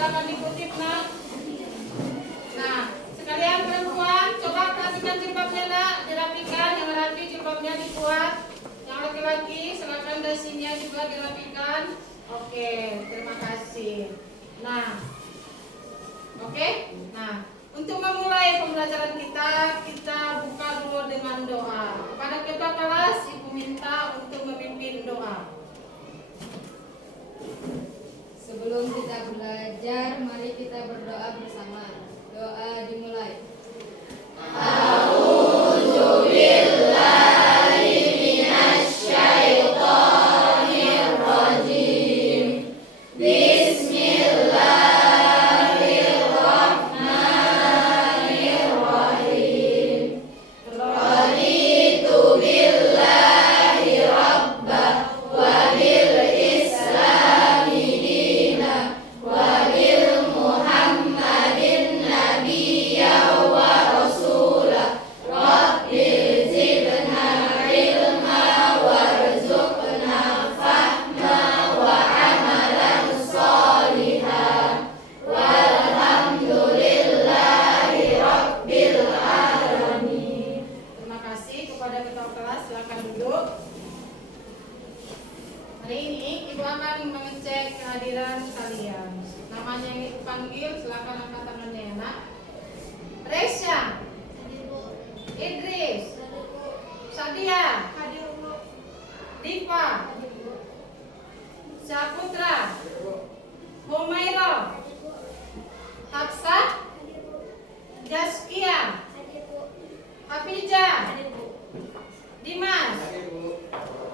silakan dikutip nak. Nah, sekalian perempuan, coba perhatikan jilbabnya nak, dirapikan. Yang rapi jilbabnya dibuat. Yang laki-laki silakan dasinya juga dirapikan. Oke, terima kasih. Nah, oke. Nah, untuk memulai pembelajaran kita buka dulu dengan doa. Kepada ketua kelas, Ibu minta untuk memimpin doa. Sebelum kita belajar, mari kita berdoa bersama. Doa dimulai. Hari ini Ibu akan mengecek kehadiran kalian. Namanya yang Ibu panggil, silakan angkat tangannya ya nak. Resya, Idris, Sadia, Diva, Syaputra, Humaira, Hafsat, Jaskia, Hafijah, Dimas,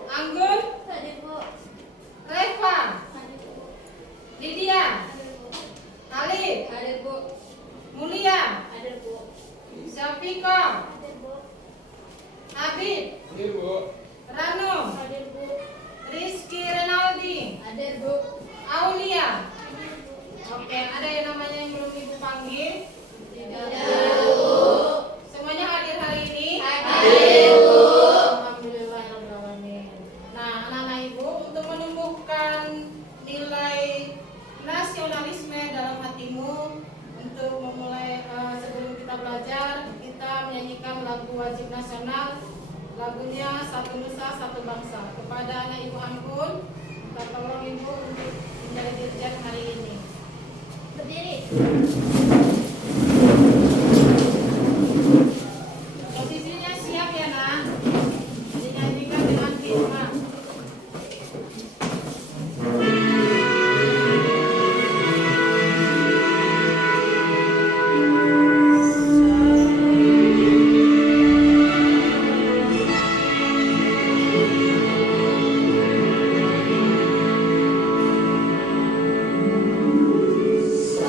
Anggun, Reva, Lydia, Khalid, Mulia, Syafika, Habib, Rano, Rizky Renaldi, Aulia. Oke, ada yang namanya yang belum Ibu panggil? Semuanya hadir hari ini? Alhamdulillahirrahmanirrahim. Nah, anak-anak Ibu, untuk menumbuhkan nilai nasionalisme dalam hatimu, untuk memulai sebelum kita belajar, kita menyanyikan lagu wajib nasional. Lagunya Satu Nusa Satu Bangsa. Kepada anak Ibu Anggun, kita tolong Ibu untuk menjadi dirjen hari ini. Berdiri. Posisinya siap ya nak? Dinyanyikan dengan hikmat. Satu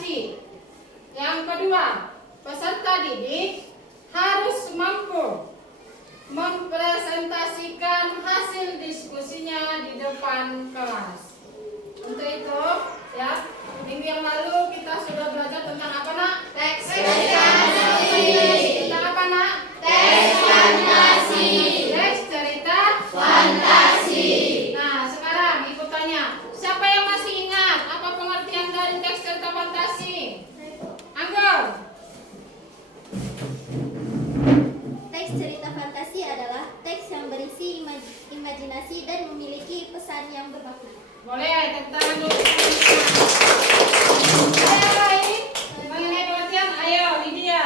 fantasi. Yang kedua, peserta didik harus mampu mempresentasikan hasil diskusinya di depan kelas. Untuk itu, ya, minggu yang lalu kita sudah belajar tentang apa, Nak? Teks fantasi. Tentang apa, Nak? Teks fantasi. Teks cerita Fantasi. Nah, sekarang Ibu tanya, siapa yang masih ingat apa pengertian dari teks cerita fantasi? Anggol. Teks cerita fantasi adalah teks yang berisi imajinasi dan memiliki pesan yang bermakna. Boleh, tepuk tangan dulu. Ada yang lain mengenai pengertian? Ayo, Lydia.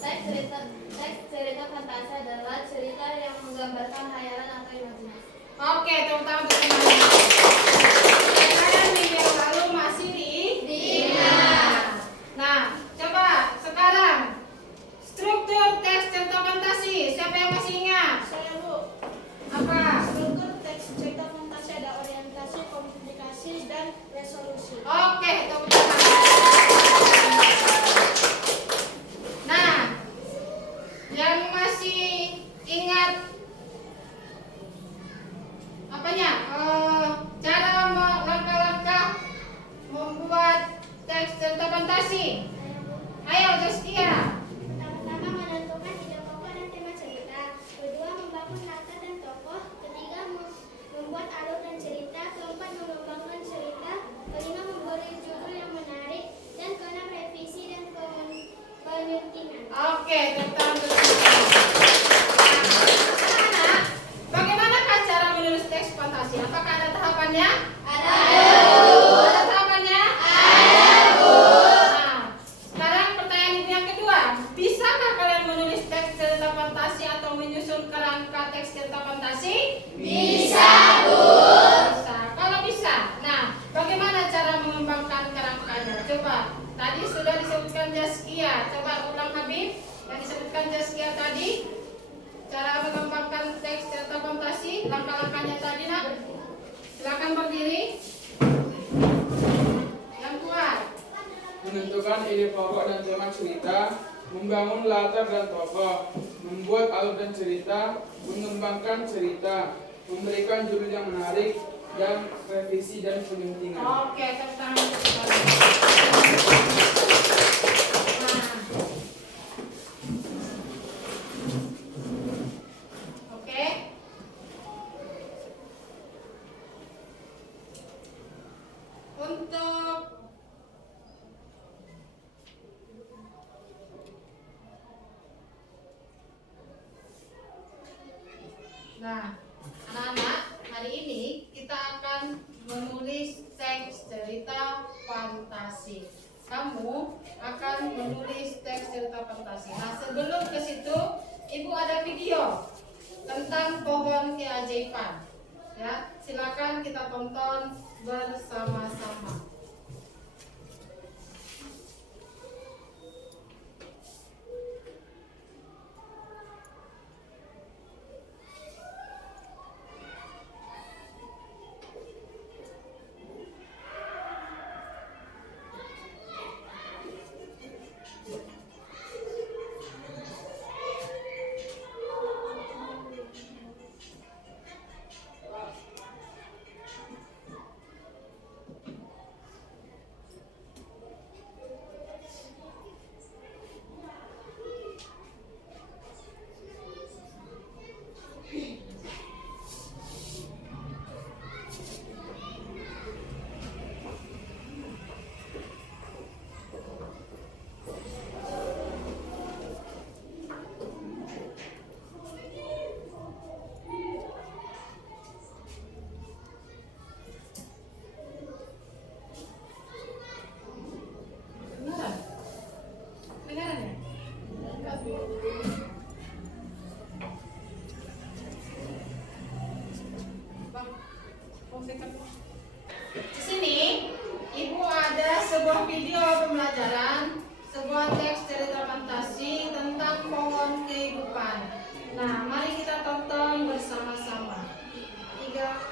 Teks cerita fantasi adalah cerita yang menggambarkan hayalan atau imajinasi. Oke, tepuk tangan untuk semuanya. Sekarang minggu yang lalu masih diingat. Nah, coba sekarang struktur teks cerita fantasi. Siapa yang masih ingat? Saya, Bu. Apa? Struktur teks cerita fantasi ada orientasi, komunikasi, dan resolusi. Oke, tepuk tangan. Nah, yang masih ingat apanya? Cara langkah-langkah membuat teks cerita fantasi. Ayo, Zaskia. Pertama-tama menentukan ide pokok dan tema cerita. Kedua, membangun latar dan tokoh. Ketiga, membuat alur dan cerita. Keempat, mengembangkan cerita. Kelima, memberi judul yang menarik. Dan keenam, revisi dan penyuntingan. Oke, tepuk tangan untuk anak-anak. Bagaimanakah cara menulis teks fantasi? Apakah ada tahapannya? Ada tahapannya? Nah, sekarang pertanyaan Ibu yang kedua. Bisakah kalian menulis teks cerita fantasi atau menyusun kerangka teks cerita fantasi? Bisa, Bu. Bisa. Kalau bisa, nah, bagaimana cara mengembangkan kerangkanya? Coba, tadi sudah disebutkan Zaskia. Coba ulang, Habib, yang disebutkan Zaskia tadi. Cara mengembangkan teks cerita fantasi, langkah-langkahnya tadi, Nak. Silakan berdiri. Yang kuat. Menentukan ide pokok dan tema cerita, membangun latar dan tokoh, membuat alur dan cerita, mengembangkan cerita, memberikan judul yang menarik, dan revisi dan penyuntingan. Oke, tepuk tangan untuk kalian. Nah. Oke. Untuk Nah, anak-anak, hari ini kita akan menulis teks cerita fantasi. Kamu akan menulis teks cerita fantasi. Nah, sebelum ke situ, Ibu ada video tentang pohon keajaiban. Ya, silakan kita tonton bersama-sama. Di sini Ibu ada sebuah video pembelajaran, sebuah teks cerita fantasi tentang pohon kehidupan. Nah, mari kita tonton bersama-sama. 3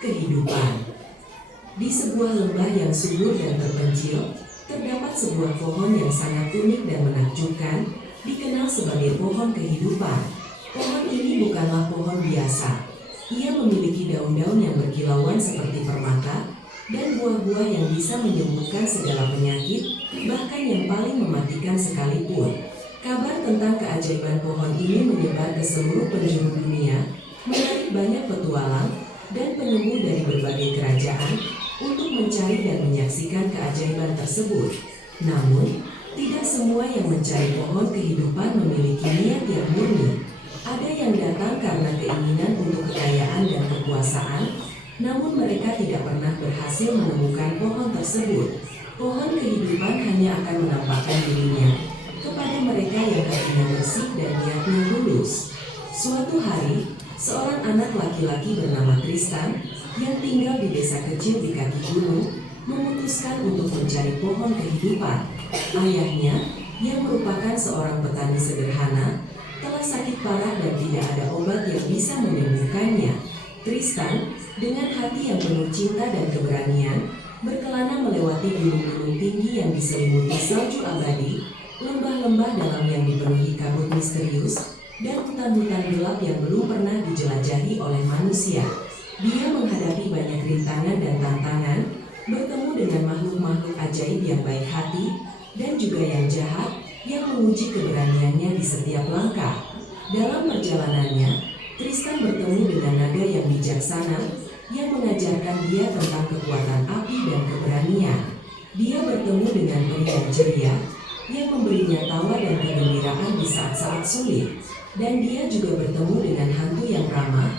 kehidupan. Di sebuah lembah yang subur dan terpencil, terdapat sebuah pohon yang sangat unik dan menakjubkan, dikenal sebagai pohon kehidupan. Pohon ini bukanlah pohon biasa. Ia memiliki daun-daun yang berkilauan seperti permata, dan buah-buah yang bisa menyembuhkan segala penyakit, bahkan yang paling mematikan sekalipun. Kabar tentang keajaiban pohon ini menyebar ke seluruh penjuru dunia, menarik banyak petualang dan penyembuh dari berbagai kerajaan untuk mencari dan menyaksikan keajaiban tersebut. Namun, tidak semua yang mencari pohon kehidupan memiliki niat yang murni. Ada yang datang karena keinginan untuk kekayaan dan kekuasaan, namun mereka tidak pernah berhasil menemukan pohon tersebut. Pohon kehidupan hanya akan menampakkan dirinya kepada mereka yang hatinya bersih dan niatnya tulus. Suatu hari, seorang anak laki-laki bernama Tristan yang tinggal di desa kecil di kaki gunung memutuskan untuk mencari pohon kehidupan. Ayahnya, yang merupakan seorang petani sederhana, telah sakit parah dan tidak ada obat yang bisa menyembuhkannya. Tristan, dengan hati yang penuh cinta dan keberanian, berkelana melewati gunung-gunung tinggi yang diselimuti salju abadi, lembah-lembah dalam yang dipenuhi kabut misterius, dan hutan-hutan gelap yang belum pernah dijelajahi oleh manusia. Dia menghadapi banyak rintangan dan tantangan, bertemu dengan makhluk-makhluk ajaib yang baik hati, dan juga yang jahat, yang menguji keberaniannya di setiap langkah. Dalam perjalanannya, Tristan bertemu dengan naga yang bijaksana, yang mengajarkan dia tentang kekuatan api dan keberanian. Dia bertemu dengan peri yang ceria, yang memberinya tawa dan kegembiraan di saat-saat sulit. Dan dia juga bertemu dengan hantu yang ramah,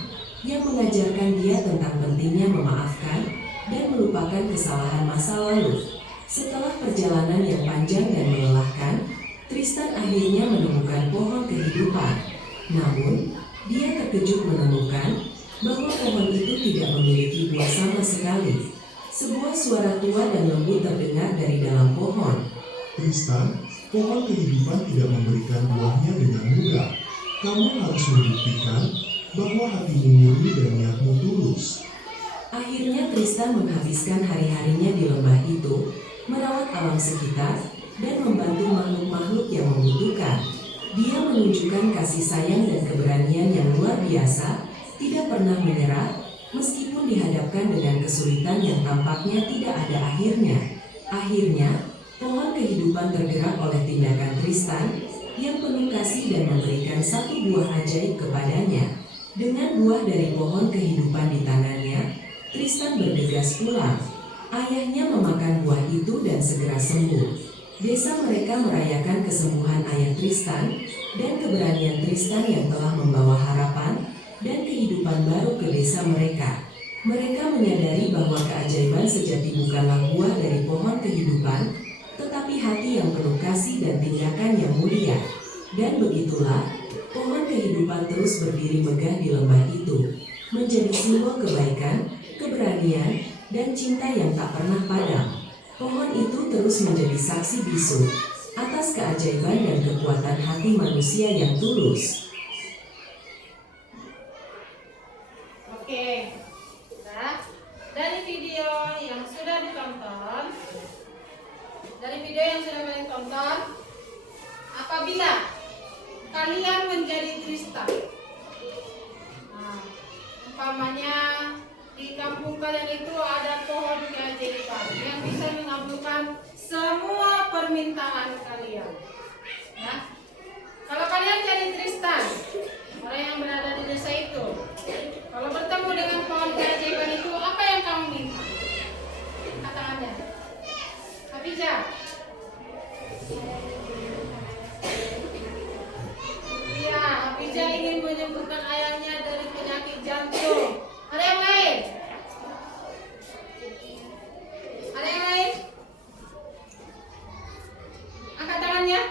yang mengajarkan dia tentang pentingnya memaafkan dan melupakan kesalahan masa lalu. Setelah perjalanan yang panjang dan melelahkan, Tristan akhirnya menemukan pohon kehidupan. Namun, dia terkejut menemukan bahwa pohon itu tidak memiliki buah sama sekali. Sebuah suara tua dan lembut terdengar dari dalam pohon. Tristan, pohon kehidupan tidak memberikan buahnya dengan mudah. Kamu harus membuktikan bahwa hatimu murni dan niatmu tulus. Akhirnya Tristan menghabiskan hari-harinya di lembah itu, merawat alam sekitar, dan membantu makhluk-makhluk yang membutuhkan. Dia menunjukkan kasih sayang dan keberanian yang luar biasa, tidak pernah menyerah, meskipun dihadapkan dengan kesulitan yang tampaknya tidak ada akhirnya. Akhirnya, pohon kehidupan tergerak oleh tindakan Tristan yang penuh kasih dan memberikan satu buah ajaib kepadanya. Dengan buah dari pohon kehidupan di tangannya, Tristan bergegas pulang. Ayahnya memakan buah itu dan segera sembuh. Desa mereka merayakan kesembuhan ayah Tristan dan keberanian Tristan yang telah membawa harapan dan kehidupan baru ke desa mereka. Mereka menyadari bahwa keajaiban sejati bukanlah buah dari pohon kehidupan, tetapi hati yang penuh kasih dan tindakan yang mulia. Dan begitulah, pohon kehidupan terus berdiri megah di lembah itu, menjadi simbol kebaikan, keberanian, dan cinta yang tak pernah padam. Pohon itu terus menjadi saksi bisu atas keajaiban dan kekuatan hati manusia yang tulus. Oke, nah, dari video yang sudah ditonton, apabila kalian menjadi Tristan, nah, umpamanya di kampung kalian itu ada pohon keajaiban yang bisa mengabulkan semua permintaan kalian. Ya. Kalau kalian jadi Tristan, orang yang berada di desa itu, kalau bertemu dengan pohon keajaiban itu, apa yang kamu minta? Katakannya. Habija. Iya, Habija ingin menyembuhkan ayahnya dari penyakit jantung. Ada yang lain? Ada yang lain? Angkat tangannya.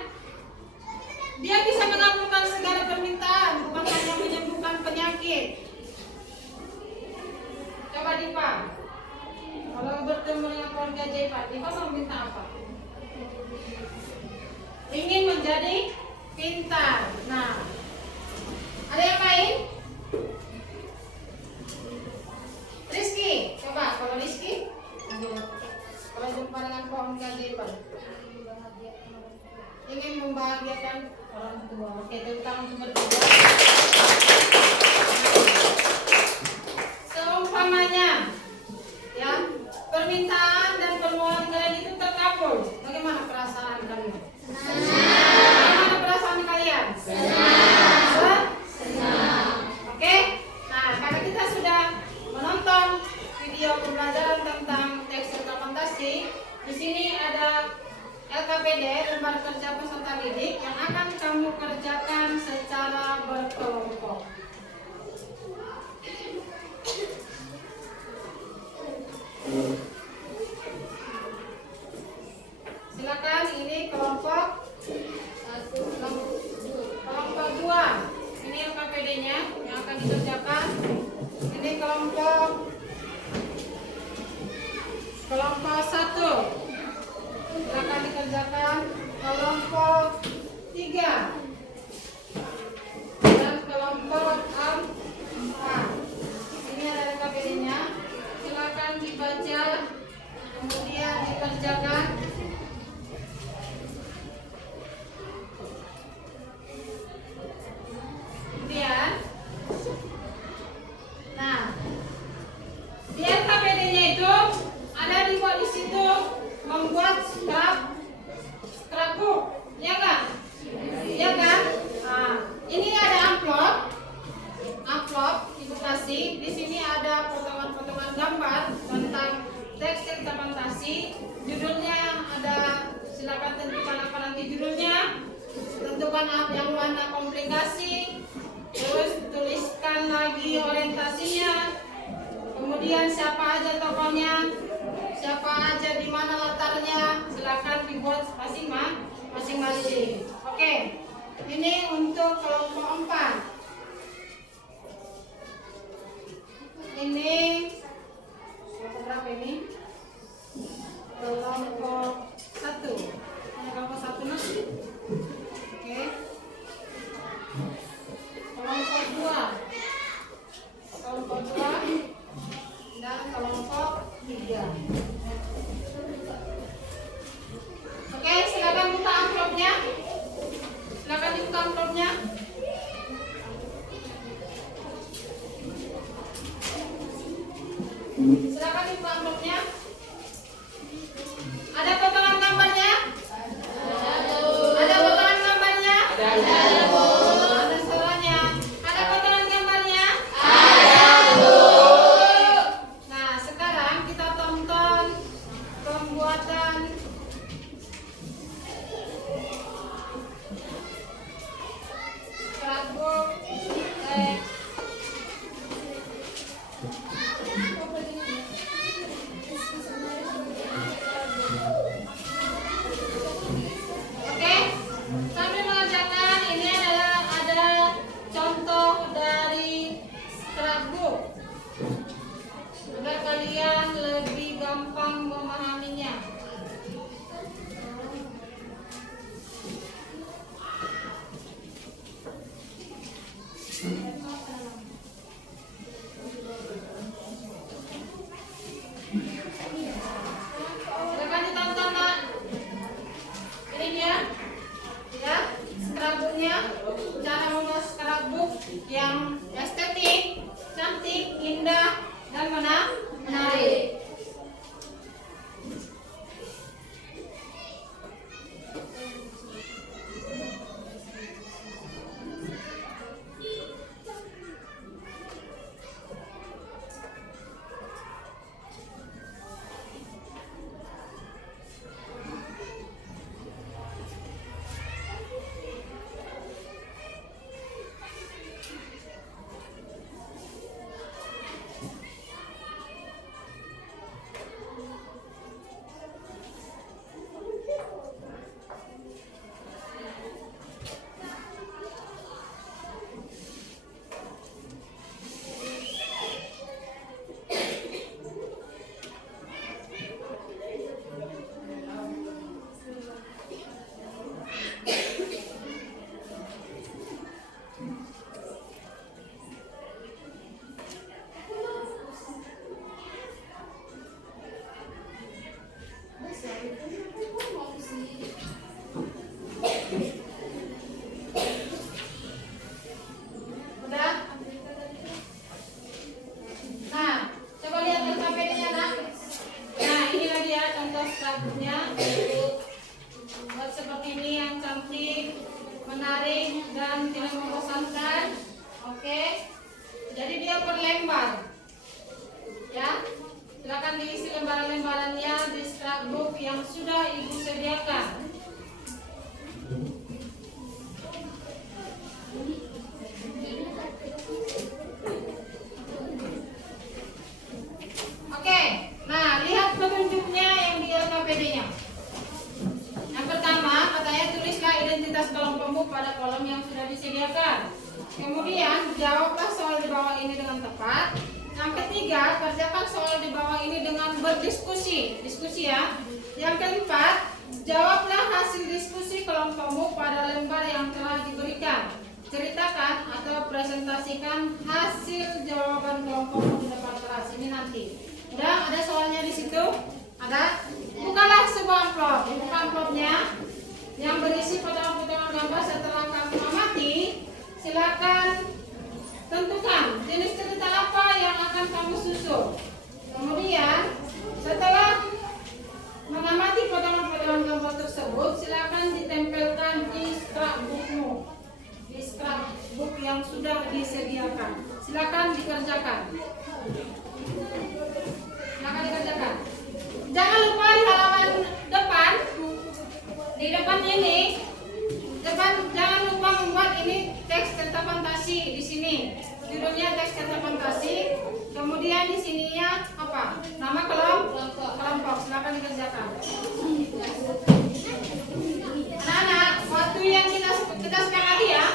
Dia bisa mengabulkan segala permintaan, bukan hanya menyembuhkan penyakit. Coba Dipa, kalau bertemu dengan pohon keajaiban, Dipa mau minta apa? Ingin menjadi pintar. Nah, ada yang lain? Rizky, memuliakan orang tua. Oke, tepuk tangan untuk berdua. Seumpamanya ya, permintaan dan permohonan kalian itu terkabul. Bagaimana perasaan kalian? Bagaimana perasaan kalian? Senang. Oke? Nah, karena kita sudah menonton video pembelajaran tentang teks serta fantasi, di sini ada LKPD, lembar kerja peserta didik, yang akan kamu kerjakan secara berkelompok. Silakan, ini kelompok 2. Ini LKPD-nya yang akan dikerjakan. Ini kelompok 1. Silakan dikerjakan. Kelompok 3 dan kelompok 4. Ini ada LKPD-nya. Silakan dibaca, kemudian dikerjakan. Kemudian, nah, di LKPD-nya itu ada dibuat di situ membuat scrapbook, ya kan? Ya kan? Nah, ini ada amplop Ibu kasih. Di sini ada potongan-potongan gambar tentang teks cerita fantasi. Judulnya ada, silakan tentukan apa nanti judulnya. Tentukan apa yang mana komplikasi. Terus tuliskan lagi orientasinya. Kemudian siapa aja tokohnya, siapa aja di mana latarnya, silakan dibuat masing-masing. Oke, ini untuk kelompok 4. Ini kelompok berapa ini? Kelompok 1. Ini kelompok 1 masih. Oke. Kelompok 2 dan kelompok 3. Oke, silakan buka amplopnya. Silakan dibuka amplopnya. Silakan dibuka amplopnya. Ada potongan gambarnya? Ada potongan gambarnya? Ada, Bu. Ada suaranya. Ada potongan gambarnya? Ada, Bu. Nah, sekarang kita tonton pembuatan scrapbook teks. Oke, sambil mengerjakan, ini adalah ada contoh dari scrapbook agar kalian lebih gampang memahaminya. Silakan ditonton, Pak. Ini dia, ya, scrapbooknya. Cara membuat scrapbook yang estetik, cantik, indah, dan menarik. lembar. Ya, silakan diisi lembaran-lembarannya di scrapbook yang sudah Ibu sediakan. Oke, nah lihat petunjuknya yang di LKPD-nya. Yang pertama, katanya tulislah identitas kelompokmu pada kolom yang sudah disediakan. Kemudian jawablah soal di bawah ini dengan tepat. Yang ketiga, kerjakan soal di bawah ini dengan berdiskusi. Diskusi ya. Yang keempat, jawablah hasil diskusi kelompokmu pada lembar yang telah diberikan. Ceritakan atau presentasikan hasil jawaban kelompokmu di depan kelas. Ini nanti. Udah ada soalnya di situ? Ada? Bukalah sebuah amplop. Buka amplopnya yang berisi potongan-potongan gambar. Setelah kamu amati, silakan tentukan jenis cerita apa yang akan kamu susun. Kemudian setelah mengamati potongan-potongan gambar tersebut, silakan ditempelkan di scrapbookmu, di scrapbook yang sudah disediakan. Silakan dikerjakan. Silakan dikerjakan. Jangan lupa di halaman depan, di depan ini, jangan lupa membuat ini teks cerita fantasi di sini. Judulnya teks cerita fantasi. Kemudian di sininya apa? Nama kelompok. Silakan dikerjakan. Anak-anak, waktu yang kita sepakati ya.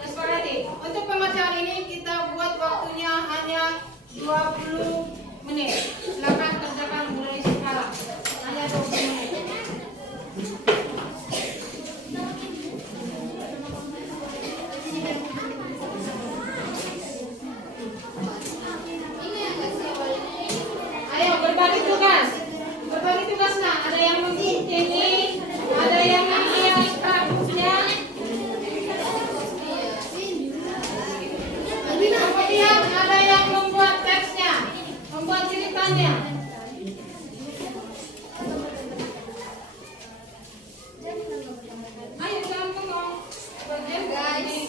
Kita sepakati. Untuk pengerjaan ini kita buat waktunya hanya 20 menit. Silakan kerjakan mulai sekarang. Hanya 20 menit. Ayo berbagi tugas. Berbagi tugas nak. Ada yang ini, ada yang melihat scrapbooknya. Kemudian ada yang membuat teksnya, membuat ceritanya. Ayo jangan bengong. Guys.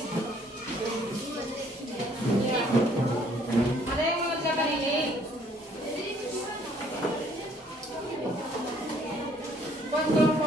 Ya. Ada yang mengerjakan ini. Buat kelompok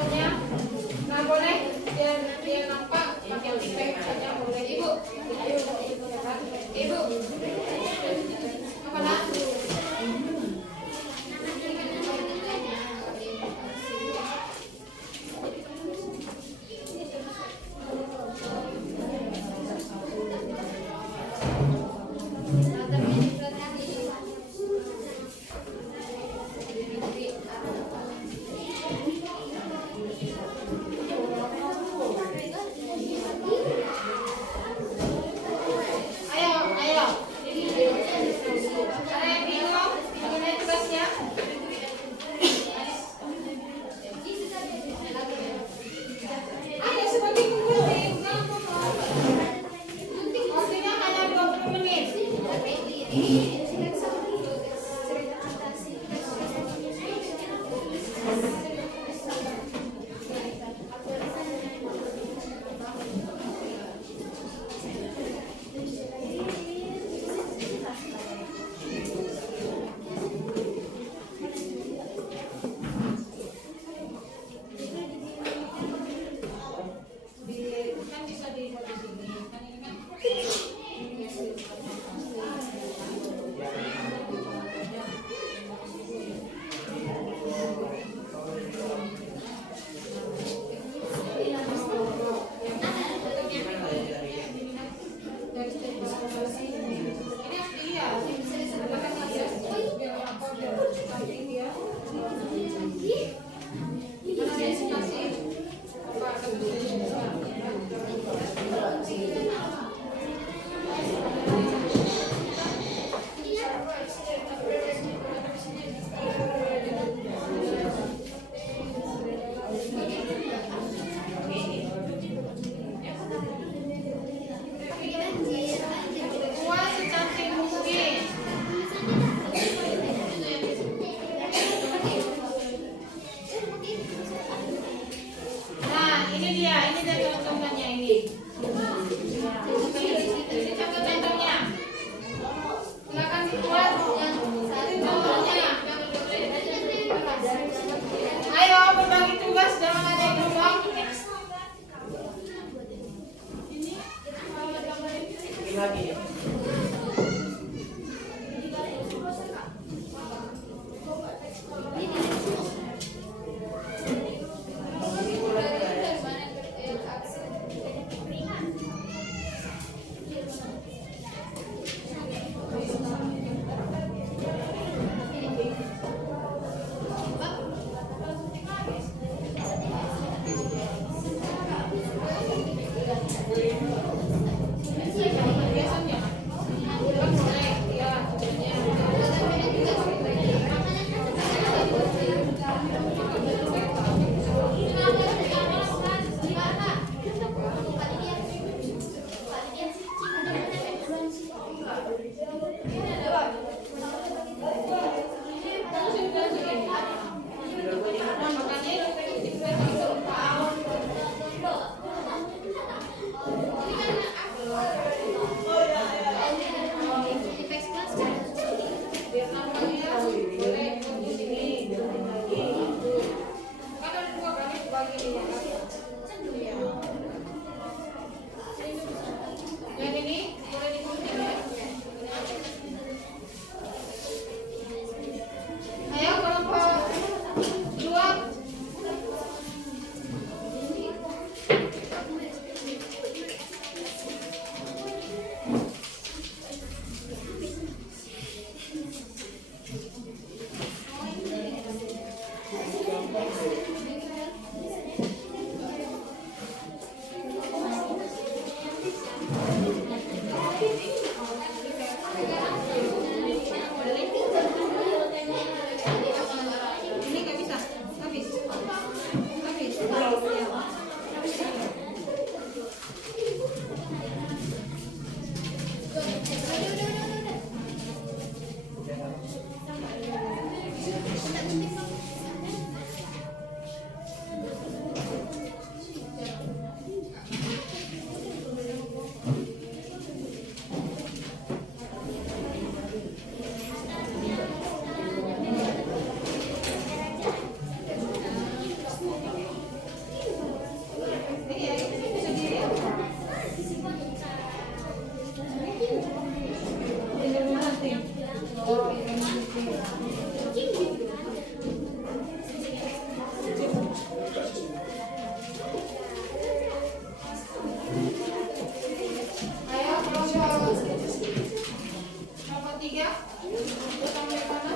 Sampai mana?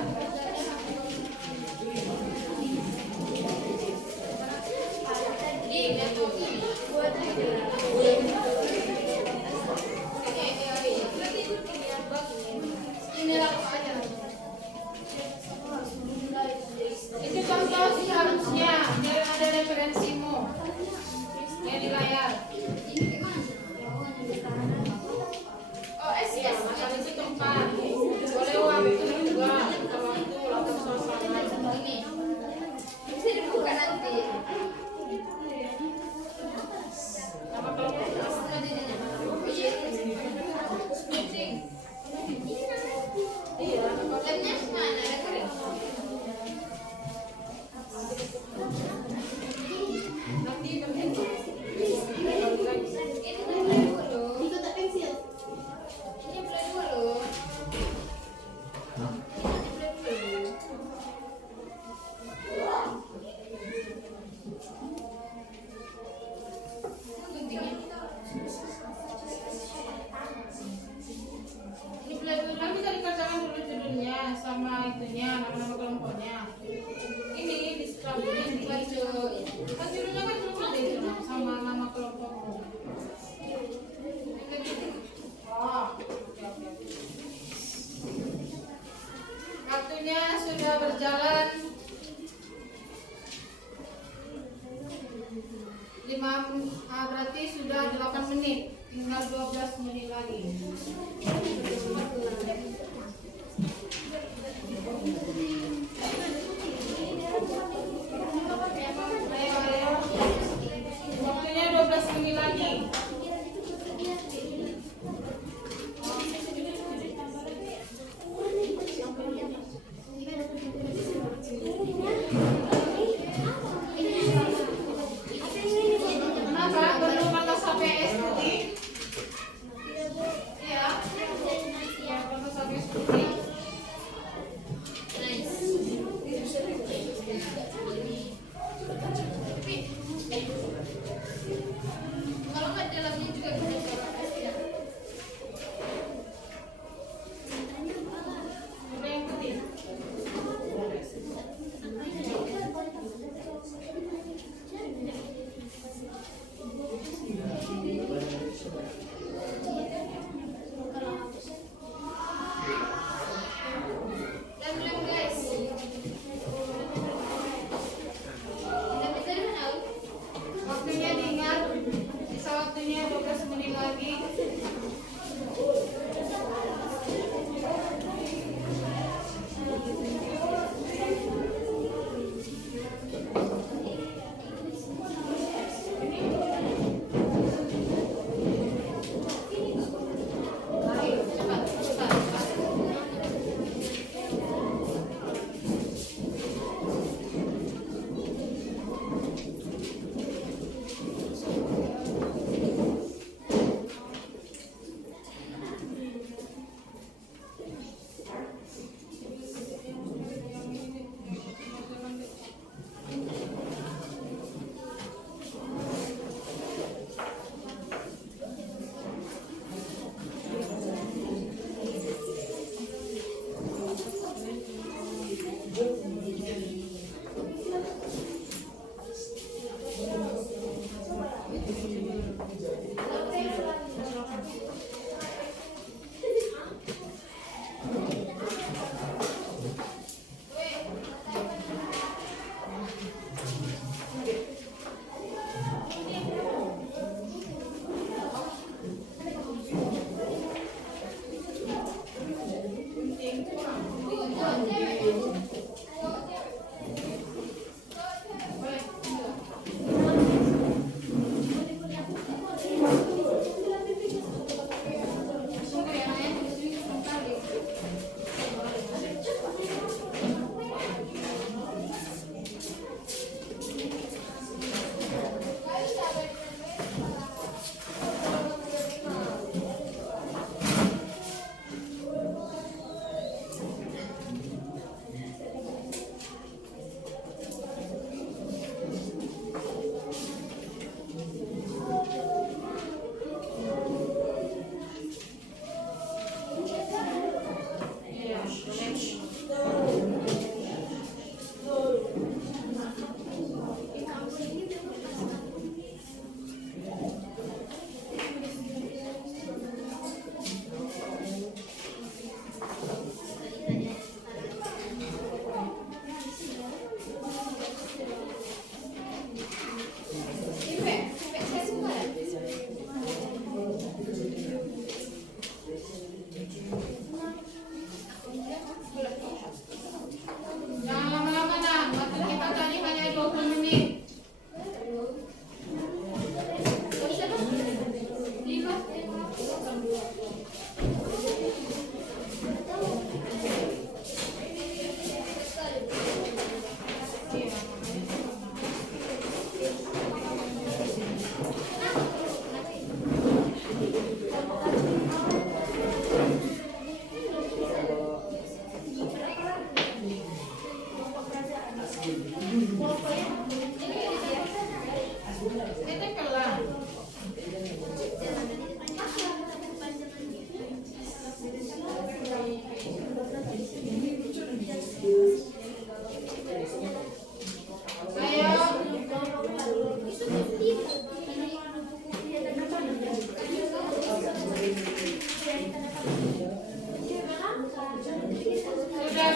Itu contoh seharusnya, biar ada referensimu. Ya di layar. Oh, masalah itu tempat. Boleh waktu juga. Waktu latar suasana. Bisa dibuka nanti. Nama kelompok. Iya. Lemnya mana? Ada kering. Nanti Ini dulu. Itu tak pensil. Ini boleh dulu. kan bisa dikerjakan dulu judulnya sama itunya, nama-nama kelompoknya. Ini di setelahnya di baju. Kan judulnya kan belum ada itu sama nama kelompokmu. Oh, oke. Waktunya sudah berjalan 5, berarti sudah 8 menit, tinggal 12 menit lagi. Ayo. Waktunya 12 menit lagi. Kenapa? Perlu pakai HPS tadi? Iya.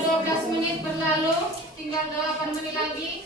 12 menit berlalu, tinggal 8 menit lagi.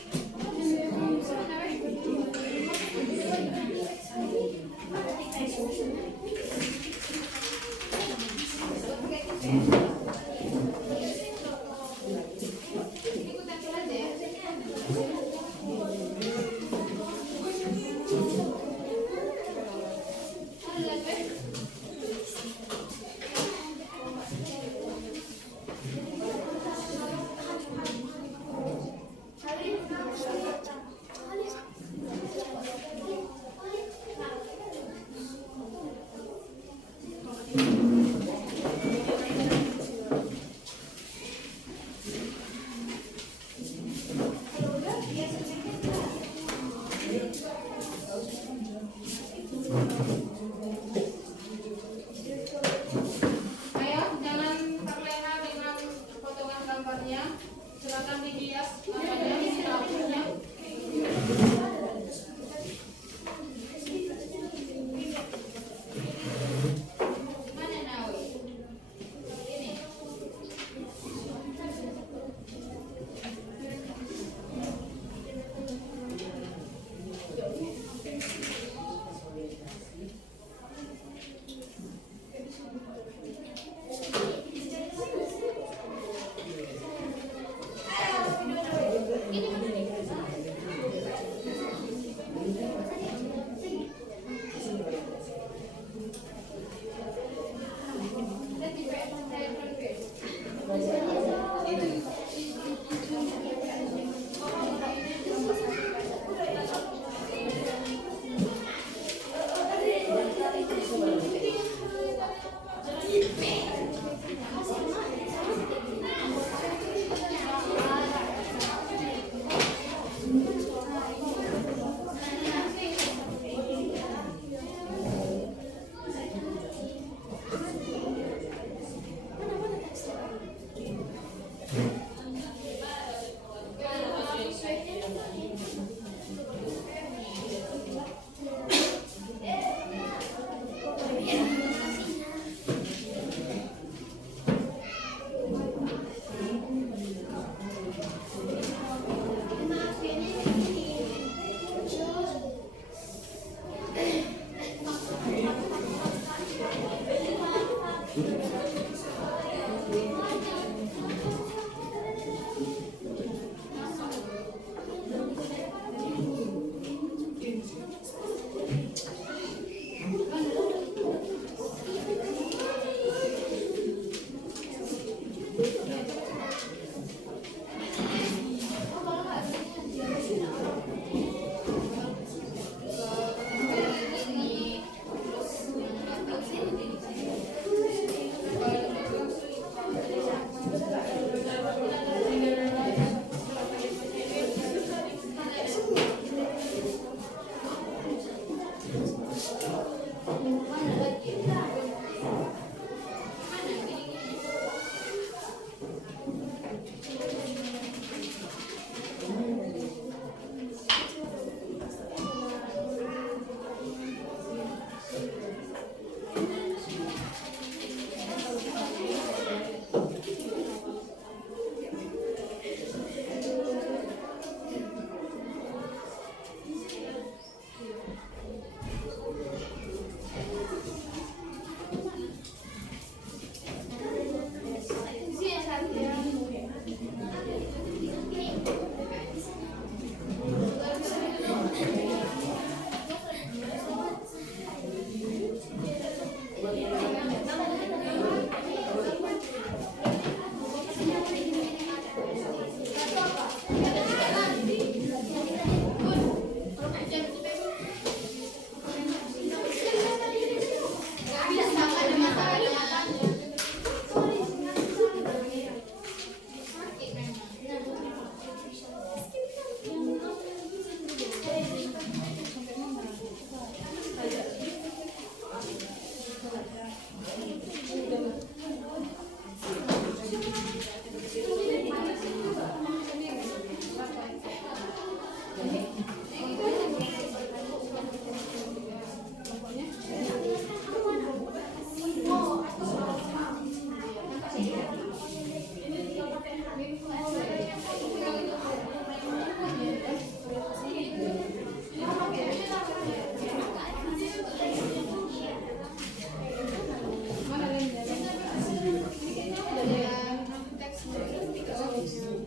Ayo, jangan terlena dengan potongan gambarnya. Silakan dihias gambarnya, statusnya. Mana Nawi? Ini.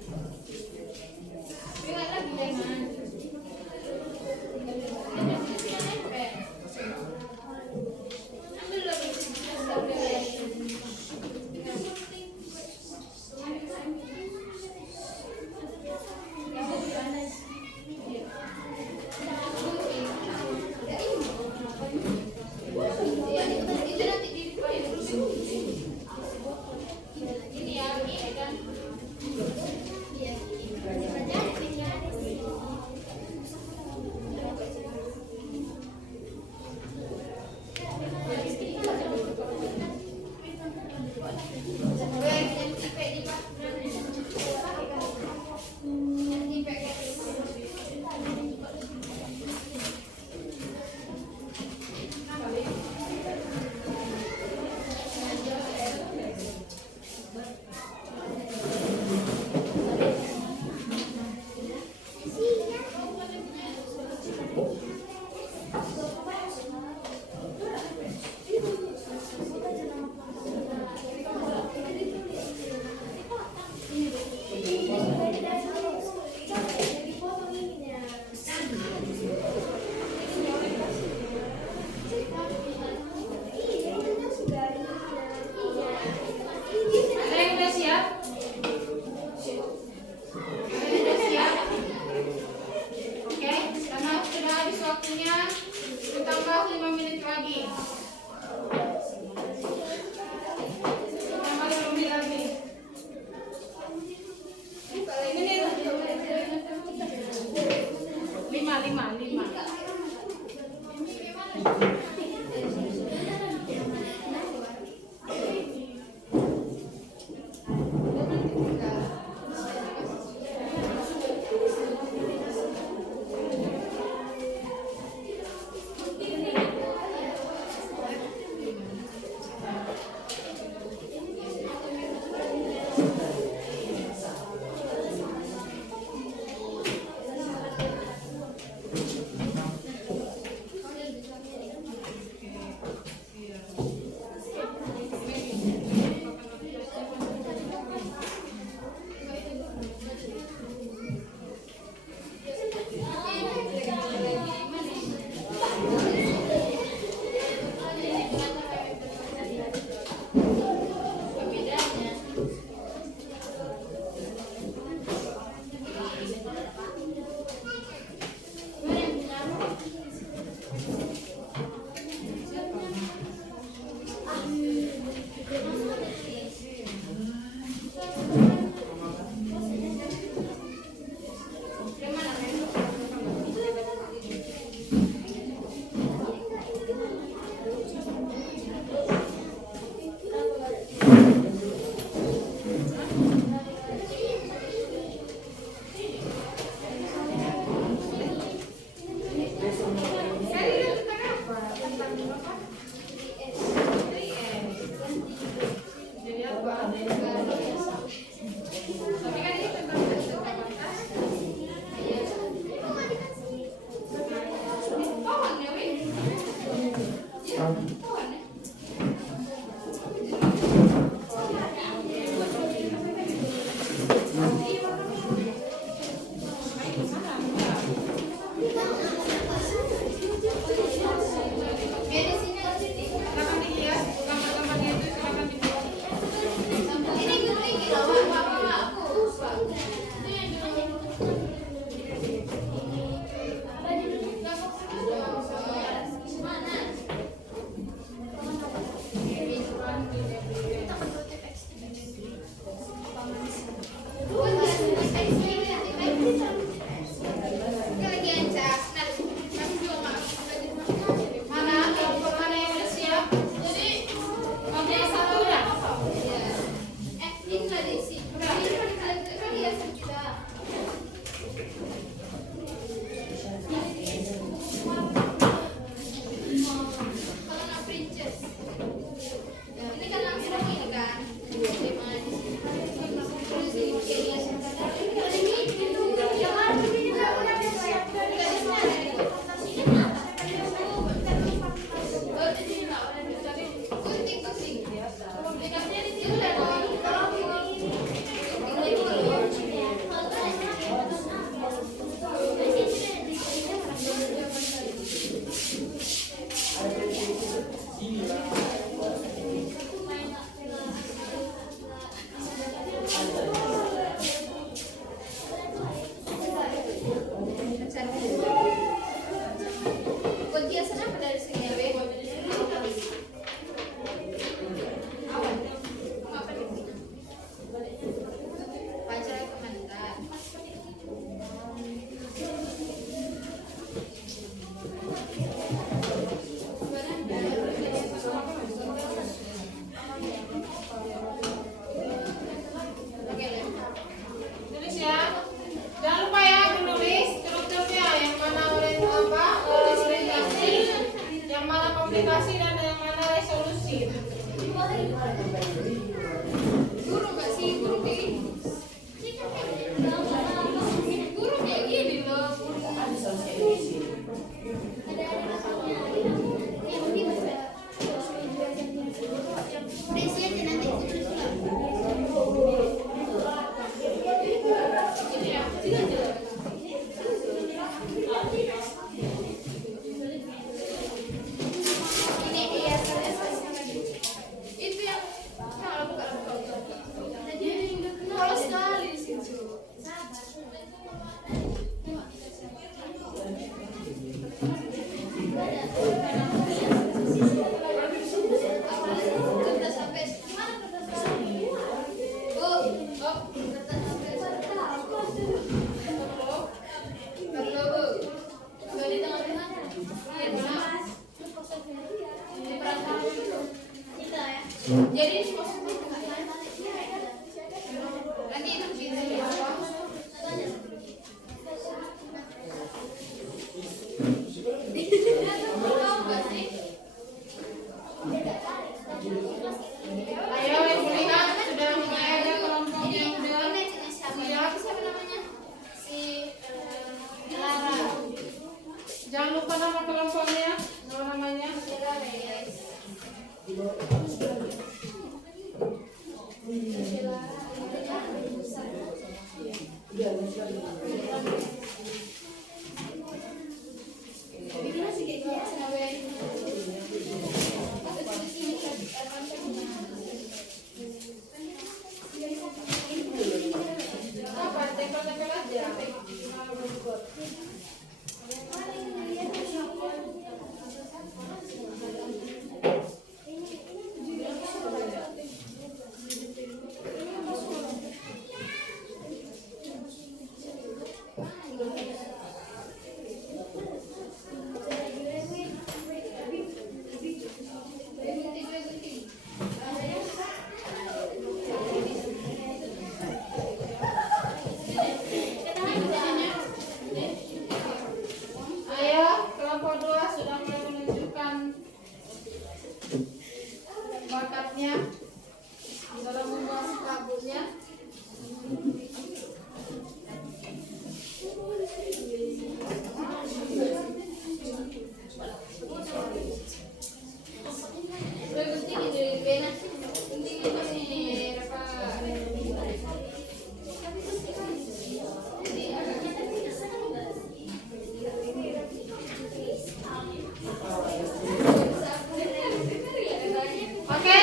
Pilih lagi jangan. Ambil lagi. Itu nanti di ini ya, ini kan. Iya. Apa nama kelompoknya? Nama namanya? Apa? Tempel-tempel aja. Ayo, kelompok 2 sudah mulai menunjukkan bakatnya dalam membuat sabunnya. Oke,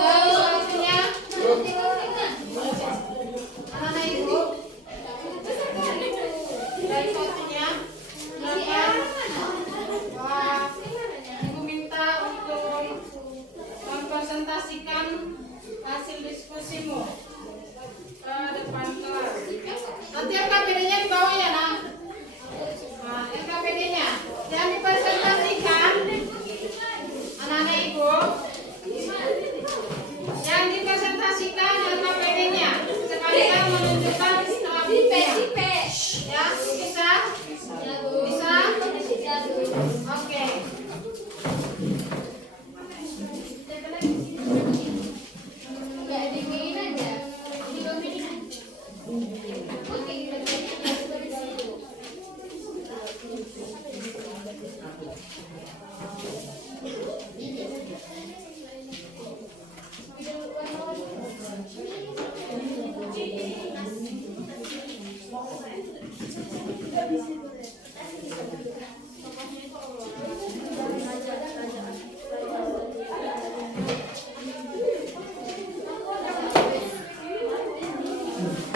lalu selanjutnya anak-anak ibu, dari satunya silakan. Wah, ibu minta untuk mempresentasikan hasil diskusimu ke depan kelas. Nanti LKPD-nya di bawah ya, nak. Nah, LKPD-nya jangan dipresentasikan. Anak-anak ibu, yang dipresentasikan LKPD-nya sekalian menunjukkan setengah bukunya. Ya, bisa? Bisa? Oke. Nggak dingin aja.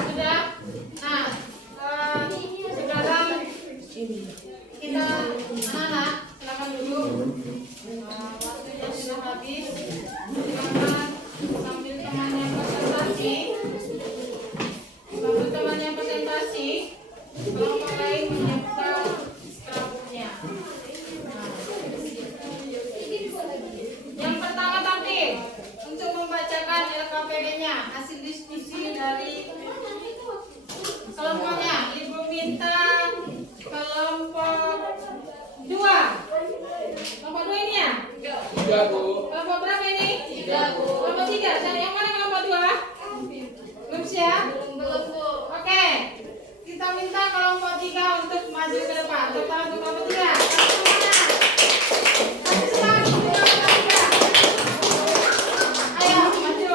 Sudah? Nah, sekarang kita anak-anak silakan duduk. Waktunya sudah habis. Silakan sambil temannya presentasi. Kelompok lain menyiapkan serabutnya. Yang pertama tampil untuk membacakan LKPD-nya, hasil diskusi dari kelompoknya. Ibu minta kelompok 2. Kelompok 2 ini ya? 3, Bu. Kelompok berapa ini? 3, Bu. Kelompok 3. Dan yang mana kelompok 2? Belum siap? Belum, Bu. Oke. Kita minta kelompok 3 untuk maju ke depan. Tepuk tangan untuk kelompok 3. Kasih semangat untuk kelompok 3. Ayo, maju.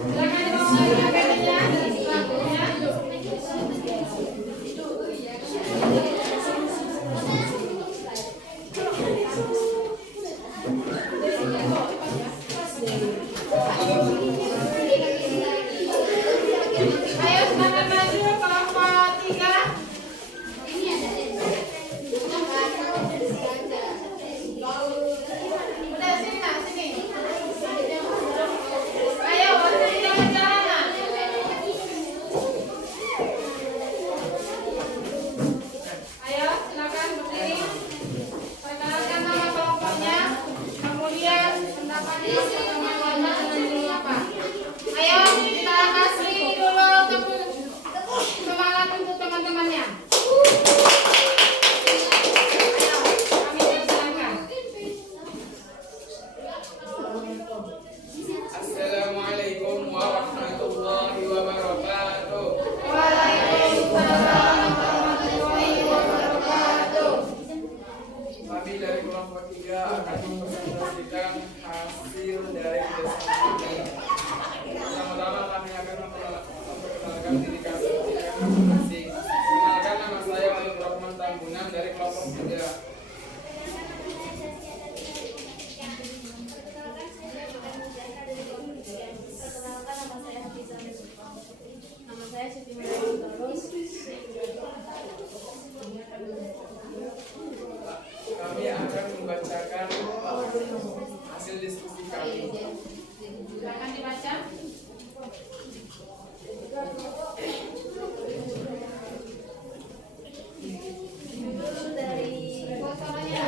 Silakan dibawa LKPD-nya dan serabutnya. Ayo silakan maju kelompok 3. Udah sini nak, sini. Ayo, waktu jangan jalan nak. Ayo, silakan berdiri. Perkenalkan nama kelompoknya, kemudian pendapatnya, teman-teman dan apa. Ayo, kita kasih dulu tepuk memperkenalkan diri kami masing-masing. Kenalkan, nama saya Ayub Rahman Tambunan dari kelompok 3. Nama saya Siti Maryam Terus. Kami akan membacakan hasil diskusi kami. Silakan dibaca. Dulu dari Suaranya.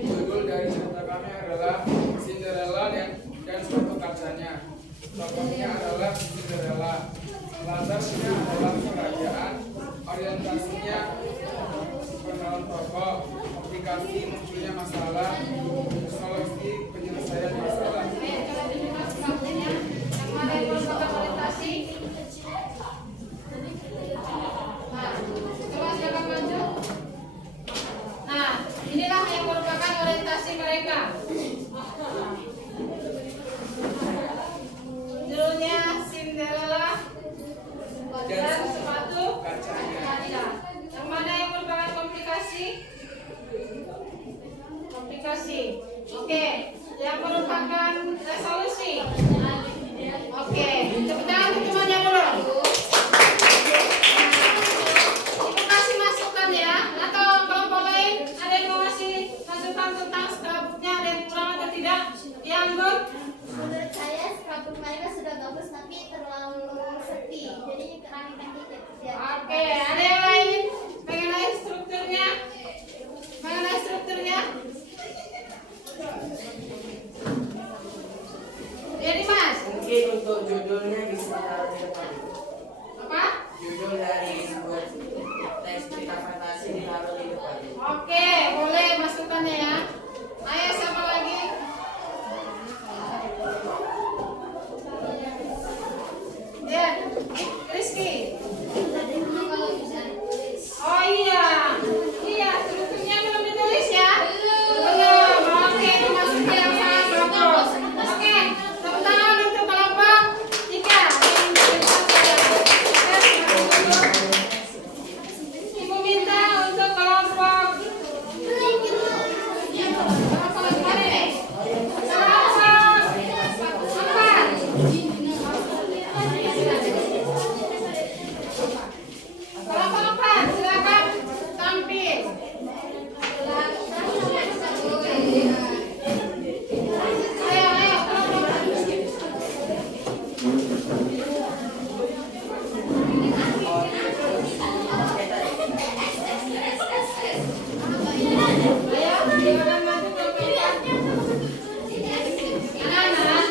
Judul dari cerita kami adalah Cinderella dan sepatu kacanya. Tokohnya adalah Cinderella. Latarnya adalah kerajaan. Orientasinya pengenalan tokoh, aplikasi munculnya masalah, solusi penyelesaian masalah. Ayo coba tunjukkan sebabnya. Yang mana yang merupakan orientasi? Nah, coba silakan maju. Nah, inilah yang merupakan orientasi mereka. Judulnya Cinderella dan sepatu kaca. Yang mana yang merupakan komplikasi? Komplikasi. Oke, yang merupakan resolusi. Oke, tepuk tangan untuk semuanya dulu. Ibu kasih masukan ya, atau kelompok lain ada yang mau kasih masukan tentang scrapbooknya, ada yang kurang atau tidak? Yang menurut saya scrapbook mereka sudah bagus tapi terlalu sepi. Jadi kurang dikit. Oke, ada yang lain mengenai strukturnya? Mengenai strukturnya? Jadi Mas, Mungkin untuk judulnya bisa ditaruh di depan. apa? Judul dari sebuah teks cerita fantasi ditaruh di depan. Oke, boleh masukannya ya. Ayo siapa lagi? Ya, Rizky. Oh iya, iya strukturnya belum ditulis ya? Belum. Oke, itu masukan yang sangat bagus. Oke, tepuk tangan untuk kelompok 3. Ibu minta untuk kelompok mana nih? Kelompok 4, silakan tampil. Ayo, kelompok 4. Ayo, silakan maju kelompok 4. Anak-anak,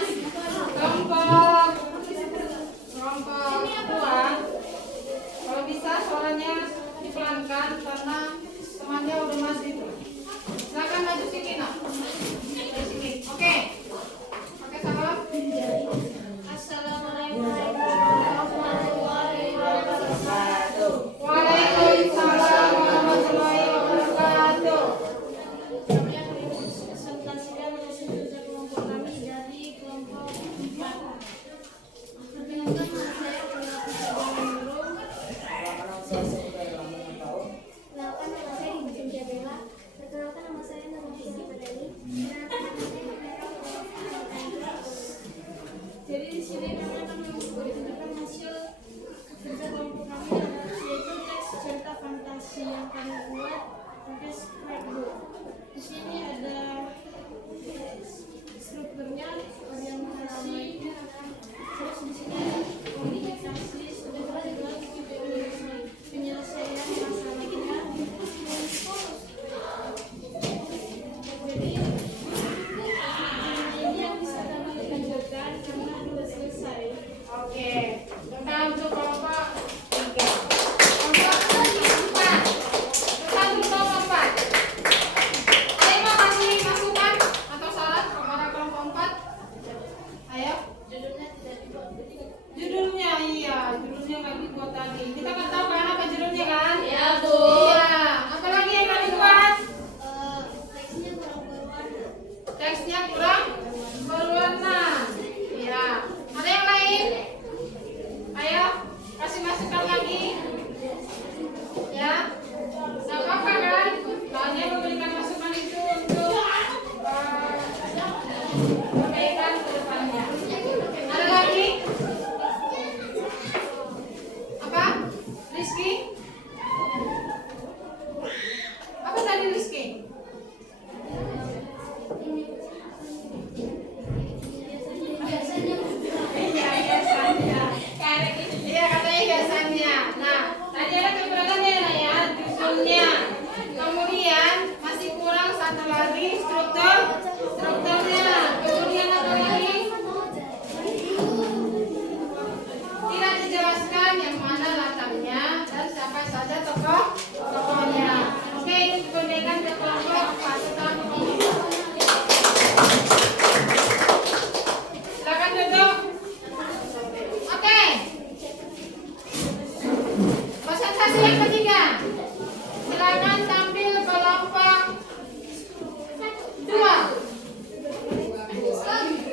kelompok 2. Kalau bisa suaranya dipelankan karena temannya udah maju. Silakan maju sini nak. Dari sini. Oke. Oke, salam. Assalamualaikum warahmatullahi wabarakatuh. Waalaikumsalam warahmatullahi wabarakatuh. Kami akan presentasikan hasil kerja kelompok kami dari kelompok 4. Perkenalkan nama saya Purnawati Sabanurung. Perkenalkan nama saya Ibu Cynthia Bella. Perkenalkan nama saya Nama Fitri Padani. Jadi di sini kami akan memperkenalkan hasil kerja kelompok kami yaitu teks cerita fantasi yang kami buat pakai scrapbook. Di sini ada strukturnya, orientasi, terus di sini ada komunikasi, sudah juga penyelesaian Konsentrasi yang ketiga. Silakan tampil kelompok 2.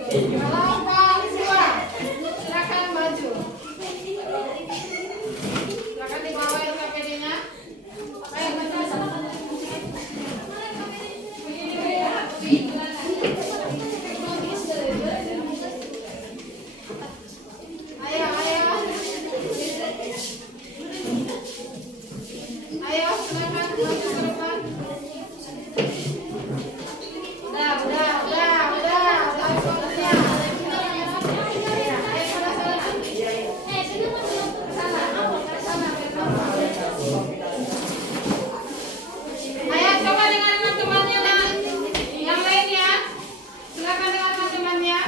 Kelompok 2. Silakan maju. Silakan dibawa LKPD-nya. Ayo maju. Ayo, ayo. Ayo, silakan maju ke depan. Udah fokusnya. Ayo, Ayo, coba dengan teman-temannya nak. Yang lain ya. Silakan dengan teman-temannya.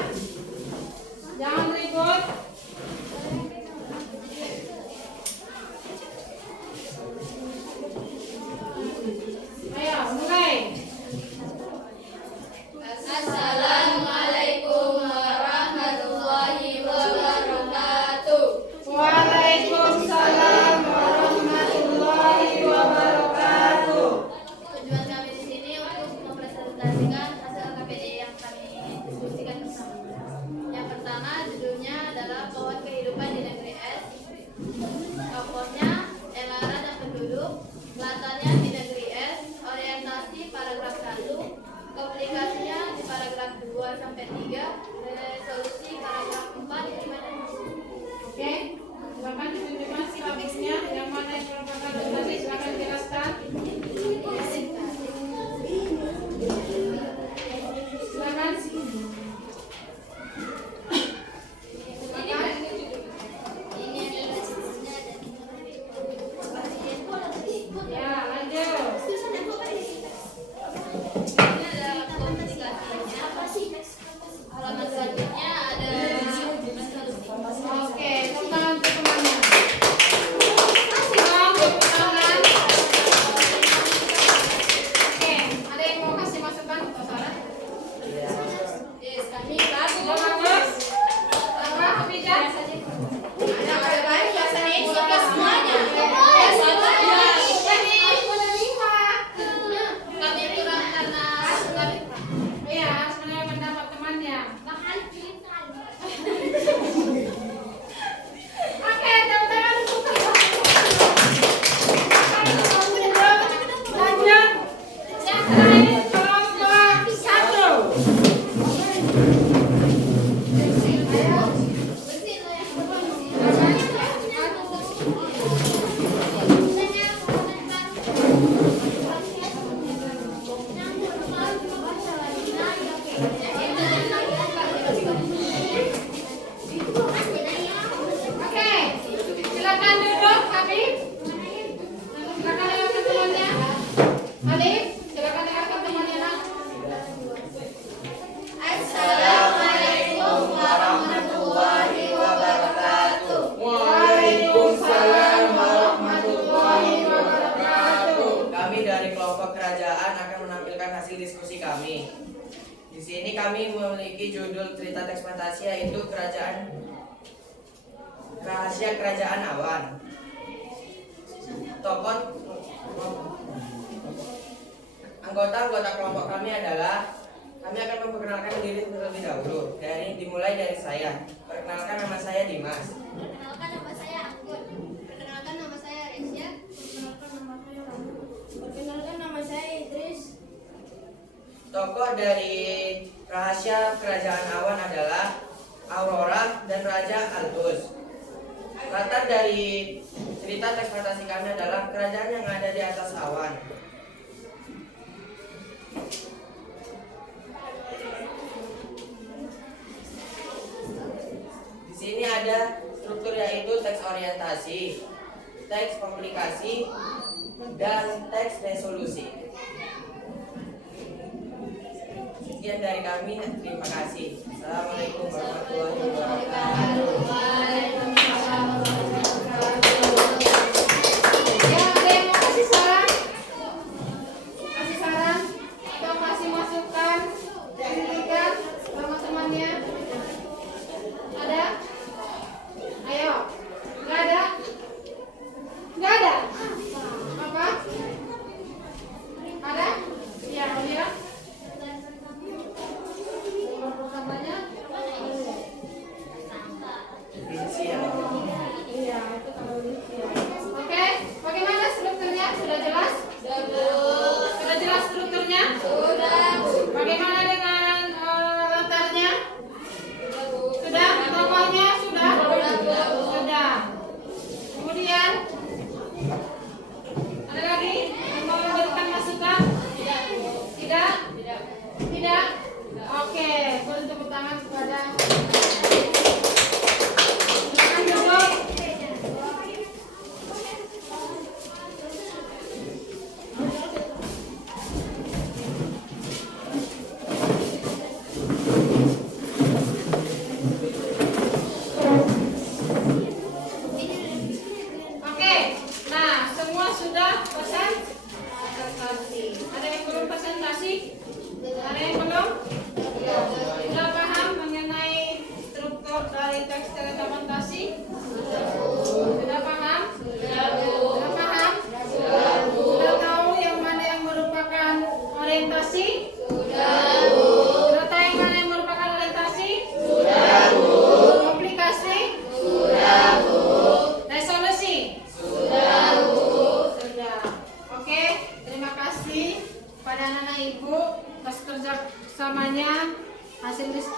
Jangan ribut. Ayo, mulai. Assalamualaikum warahmatullahi wabarakatuh. Waalaikumsalam warahmatullahi wabarakatuh. Tujuan kami di sini untuk mempresentasikan hasil KPD yang kami diskusikan bersama. Yang pertama judulnya adalah Pohon Kehidupan di Negeri S. Tokohnya Elara dan penduduk. Latarnya di Negeri S. Orientasi paragraf 1. Komunikasinya di paragraf 2 sampai 3. Resolusi paragraf 4, 5 dan 6. Oke, silakan ditunjukkan silabusnya yang mana yang merupakan tadi silakan jelaskan. Silakan. Ya, lanjut. Ini adalah komunikasinya. Halaman selanjutnya ada resolusi. Oke, tepuk tangan untuk temannya. Tolong tepuk tangan. Oke, ada yang mau kasih masukan atau saran? Kami baru. Sudah bagus? Apa, Khadijah? Ada baik bahasa Indonesia semuanya. Jadi, udah 5. Kami kurang karena Iya, sebenarnya pendapat temannya. Oke, tepuk tangan untuk teman. Lanjut. Yang terakhir kelompok 1. Oke, silakan duduk, Habib. Silakan dengarkan temannya. Habib, silakan dengarkan temannya nak. Assalamualaikum warahmatullahi wabarakatuh. Waalaikumsalam warahmatullahi wabarakatuh. Kami dari kelompok kerajaan akan menampilkan hasil diskusi kami. Di sini kami memiliki judul cerita teks fantasi yaitu Rahasia Kerajaan Awan. Tokoh anggota kelompok kami adalah kami akan memperkenalkan diri terlebih dahulu. Dimulai dari saya. Perkenalkan, nama saya Dimas. Perkenalkan nama saya Anggun. Perkenalkan nama saya Resya. Perkenalkan nama saya Ramu. Perkenalkan nama saya Idris. Tokoh dari Rahasia Kerajaan Awan adalah Aurora dan Raja Altus. Latar dari cerita teks fantasi kami adalah kerajaan yang ada di atas awan. Di sini ada struktur yaitu teks orientasi, teks komunikasi, dan teks resolusi. Sekian dari kami, terima kasih. Assalamualaikum warahmatullahi wabarakatuh. Ya, ada yang mau kasih saran? Kasih saran atau kasih masukan, kritikan sama temannya? Ada? Ayo, nggak ada?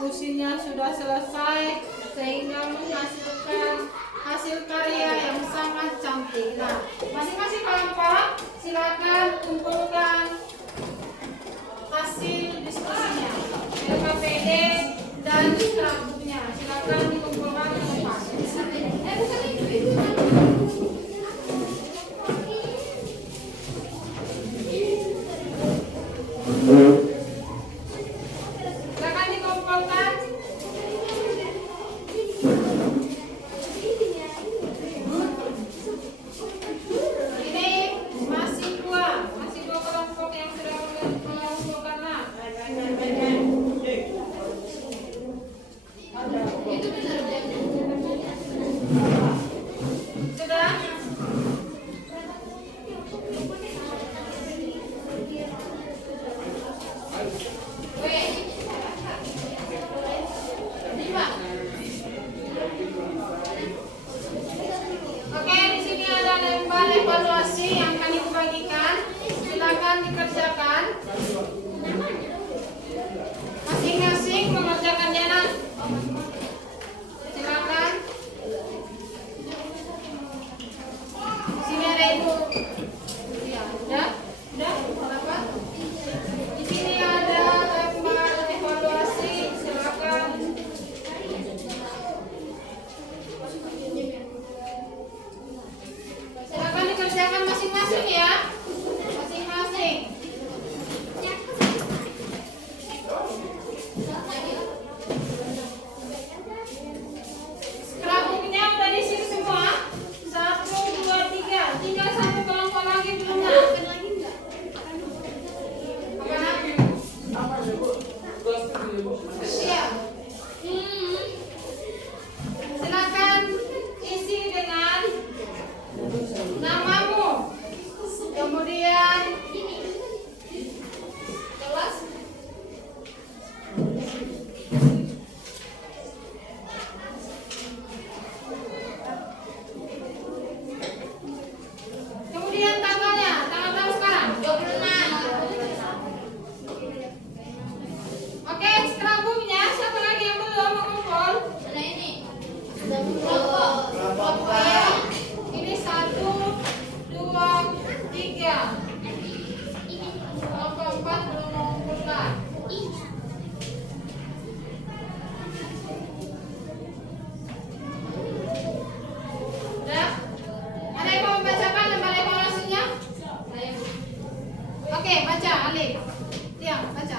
diskusinya sudah selesai sehingga menghasilkan hasil karya yang sangat cantik. Nah, masing-masing kelompok silakan kumpulkan hasil diskusinya, LKPD dan scrapbooknya. Silakan dikumpulkan ke depan. Silakan dikumpulkan. Ini masih dua kelompok yang sudah mengumpulkan. Nah, sudah. Oke, di sini ada lembar evaluasi yang akan ibu bagikan. Silakan dikerjakan. Masing-masing mengerjakannya. Nah, silakan. Di sini ada ibu. Ya, udah dapat. Di sini ada lembar evaluasi. Silakan. Silakan dikerjakan masing-masing ya. Masing-masing. Scrapbooknya udah diisi semua. 1, 2, 3. Tinggal satu kelompok lagi belum nak? Apa nak? Siap. Silakan isi dengan namamu, kemudian kelas, kemudian tanggalnya, tanggal berapa sekarang? 26. Oke, scrapbooknya siapa lagi yang belum mengumpul? Ada ini. Kelompok ya. Ini 1, 2, 3. Kelompok 4 belum mengumpulkan. Udah? Ada yang mau membacakan lembar evaluasinya? Oke, baca Alif. Tiang, baca.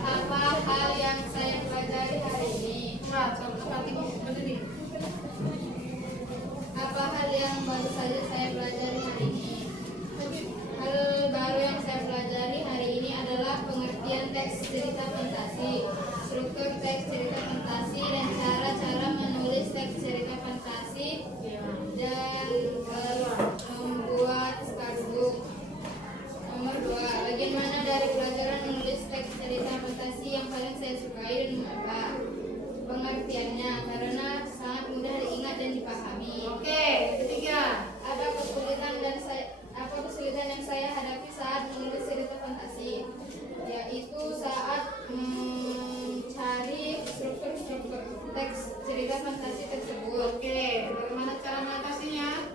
Apa hal yang saya pelajari hari ini? Nah, seperti berdiri. Apa hal yang baru saja saya pelajari hari ini? Hal baru yang saya pelajari hari ini adalah pengertian teks cerita fantasi, struktur teks cerita fantasi, dan cara-cara menulis teks cerita fantasi, dan membuat scrapbook. Nomor 2, bagian mana dari pelajaran menulis teks cerita fantasi yang paling saya sukai dan mengapa? Pengertiannya, karena sangat mudah diingat dan dipahami. Oke, ketiga. Apa kesulitan yang saya hadapi saat menulis cerita fantasi? Yaitu saat mencari struktur teks cerita fantasi tersebut. Oke, bagaimana cara mengatasinya?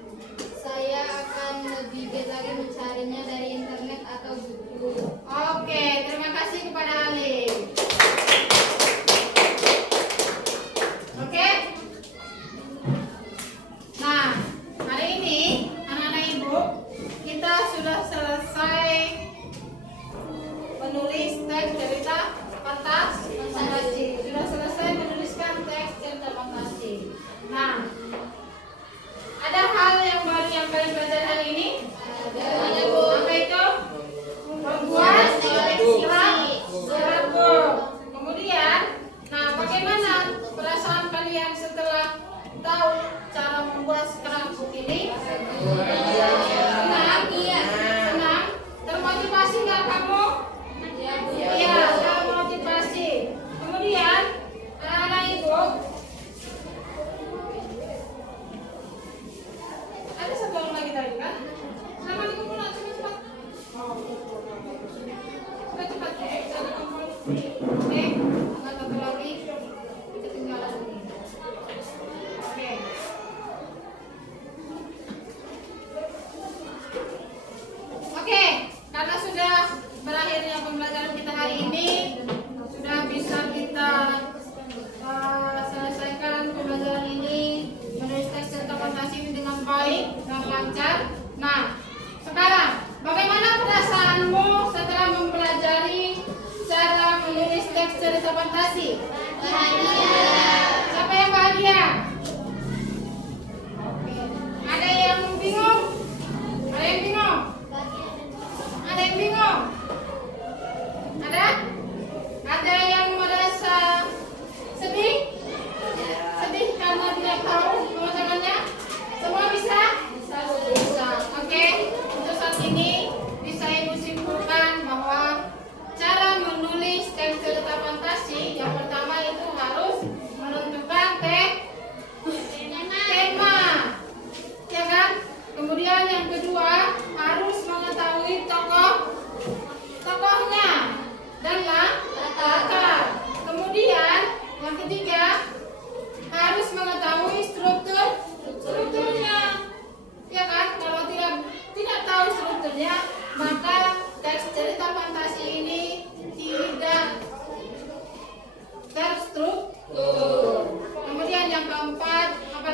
Saya akan lebih giat lagi mencarinya dari internet atau buku. Oke, terima kasih kepada Ali. Oke. Nah, hari ini anak-anak ibu kita sudah selesai menulis teks cerita fantasi. Sudah selesai menuliskan teks cerita fantasi. Nah, ada hal yang baru yang kalian belajar hari ini? Ada, Bu. Apa itu? Membuat scrapbook. Kemudian, nah bagaimana perasaan kalian setelah tahu cara membuat scrapbook ini? Senang? Senang? Termotivasi nggak kamu? Iya, termotivasi. Kemudian, anak-anak ibu, ada satu orang lagi tadi kan? Nama ibu pula cepat-cepat. Cepat-cepat.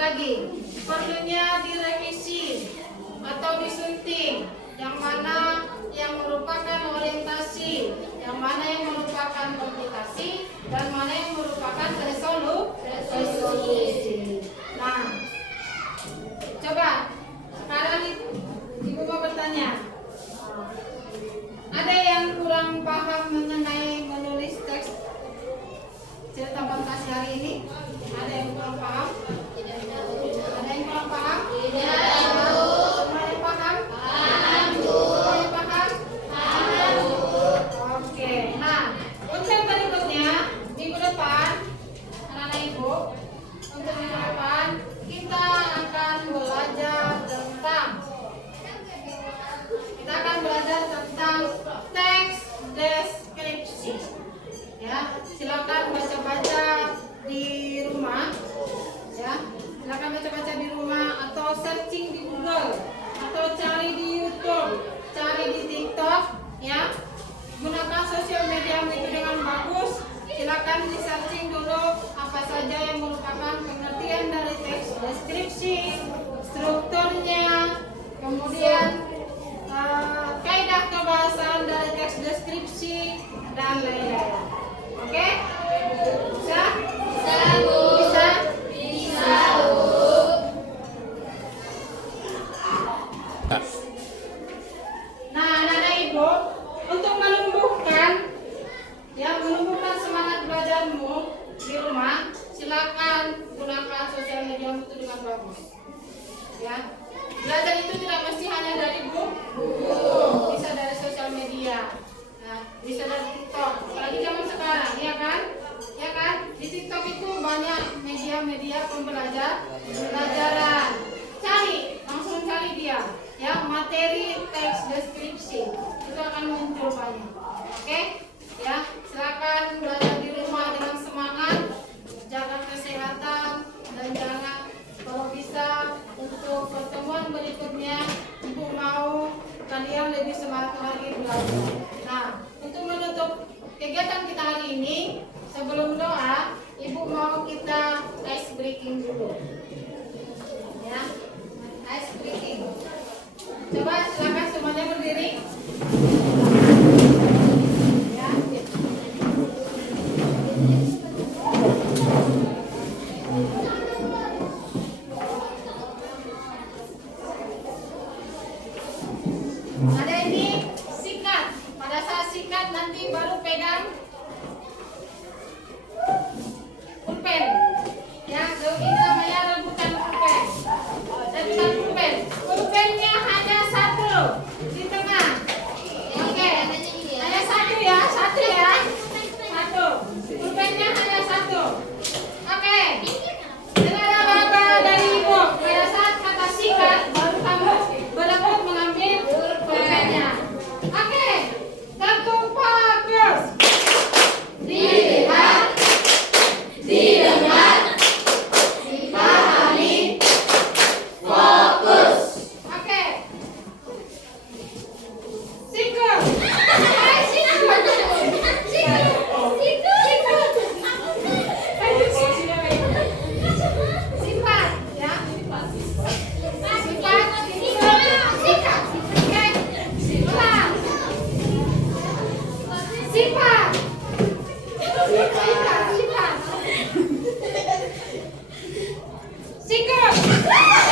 lagi, perlunya direvisi atau disunting, yang mana yang merupakan orientasi, yang mana yang merupakan komputasi, dan mana yang merupakan resolusi. Nah, coba sekarang Ibu mau bertanya, ada yang kurang paham mengenai menulis teks cerita fantasi hari ini? Ada yang kurang paham? Ada yang kurang paham? Semuanya paham? Semuanya paham? Oke. Nah, untuk berikutnya minggu depan, anak-anak ibu, untuk minggu depan kita akan belajar tentang teks deskripsi. Ya, silakan baca-baca di rumah. Ya, silakan baca-baca di rumah atau searching di Google atau cari di YouTube, cari di TikTok. Ya, gunakan sosial media itu dengan bagus. Silakan di searching dulu apa saja yang merupakan pengertian dari teks deskripsi, strukturnya, kemudian kaidah kebahasaan dari teks deskripsi dan lain-lain. Oke? Bisa? Bisa, Bu. Bisa? Bisa, Bu. Nah, anak-anak ibu, untuk menumbuhkan semangat belajarmu di rumah, silakan gunakan sosial media itu dengan bagus. Ya. Belajar itu tidak mesti hanya dari buku, bisa dari sosial media, nah, bisa dari TikTok. Apalagi zaman sekarang, ya kan? Ya kan? Di TikTok itu banyak media-media pembelajaran. Langsung cari dia, ya, materi teks deskripsi itu akan muncul banyak. Oke? Ya, silakan belajar di rumah dengan semangat, jaga kesehatan dan jangan. Kalau bisa untuk pertemuan berikutnya, Ibu mau kalian lebih semangat lagi belajar. Nah, untuk menutup kegiatan kita hari ini, sebelum doa, Ibu mau kita ice breaking dulu. Ya, ice breaking. Coba silakan semuanya berdiri. Ya. Ada ini sikat. Pada saat sikat nanti baru pegang pulpen. Ya, ini namanya rebutan pulpen. Rebutan pulpen. Pulpennya hanya satu di tengah. Oke. Hanya satu ya, satu. Pulpennya hanya satu. Oke. Dengar apa dari Ibu. Pada saat kata sikat baru kamu berebut mengambil pulpennya. Oke, satu, fokus. Dilihat, didengar, dipahami, fokus. Oke. Sikut. Sifat, ya. Sifat, sikat. Oke. Ulang. Sifat. Sikut. Sifat.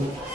Amin.